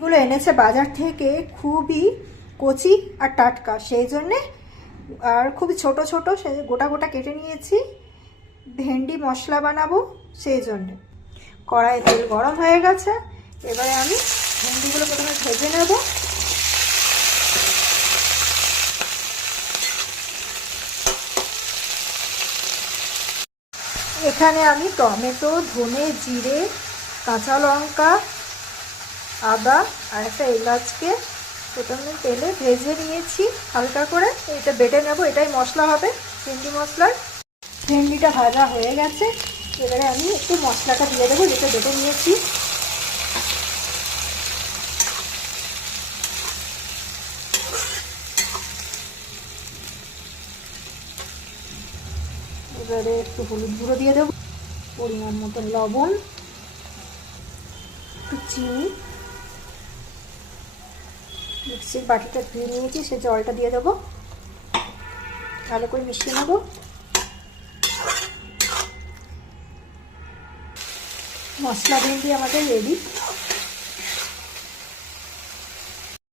এগুলো এনেছে বাজার থেকে, খুবই কচি আর টাটকা, সেই জন্যে আর খুবই ছোট ছোট, সে গোটা গোটা কেটে নিয়েছি। ভেন্ডি মশলা বানাবো সেই জন্যে। কড়াইয়ে তেল গরম হয়ে গেছে, এবারে আমি ভেন্ডিগুলো প্রথমে ভেজে নেব। এখানে আমি টমেটো, ধনে, জিরে, কাঁচা লঙ্কা, আদা আর একটা এলাচকে প্রথমে তেলে ভেজে নিয়েছি হালকা করে। এটা বেটে নেব, এটাই মশলা হবে ভেন্ডি মশলার। ভেন্ডিটা ভাজা হয়ে গেছে, এবারে আমি একটু মশলাটা দিয়ে দেবো যেটা বেটে নিয়েছি। এবারে একটু হলুদ গুঁড়ো দিয়ে দেবো, পরিমাণ মতো লবণ, একটু চিনি, মিক্সির বাটিটা ধুয়ে নিয়েছি সে জলটা দিয়ে দেবো, ভালো করে মিশিয়ে নেব। মশলা ভেন্ডি আমাদের রেডি।